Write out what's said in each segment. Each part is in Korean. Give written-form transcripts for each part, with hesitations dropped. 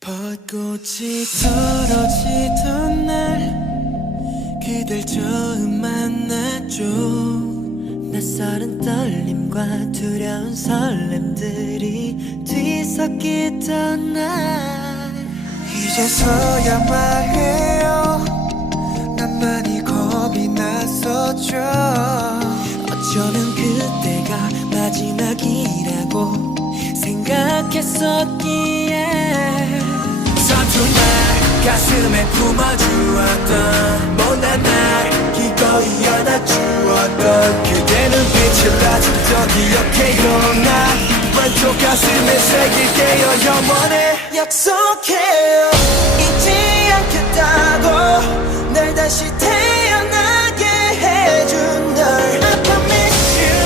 벚꽃이 떨어지던 날 그댈 처음 만났죠. 낯설은 떨림과 두려운 설렘들이 뒤섞이던 날 이제서야 말해요. 난 많이 겁이 났었죠. 어쩌면 그때가 마지막이라고 생각했었기에 서툰 날 가슴에 품어주었던 못난 날 기꺼이 안아주었던 그대 눈빛을 아직도 기억해요. 난 왼쪽 가슴에 새길게요. 영원히 약속해요. 잊지 않겠다고 날 다시 태어나게 해준 널 I promise you,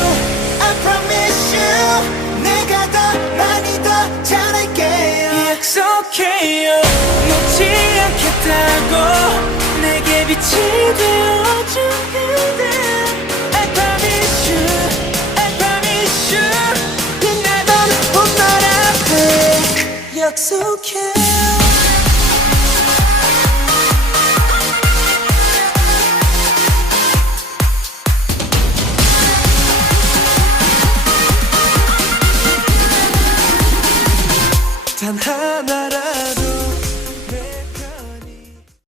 I promise you 내가 더 많이 더 잘할게요. 약속해요. 놓지 않겠다고 내게 빛이 되어준 그대 I promise you, I promise you 빛나던 봄날 앞에 약속해.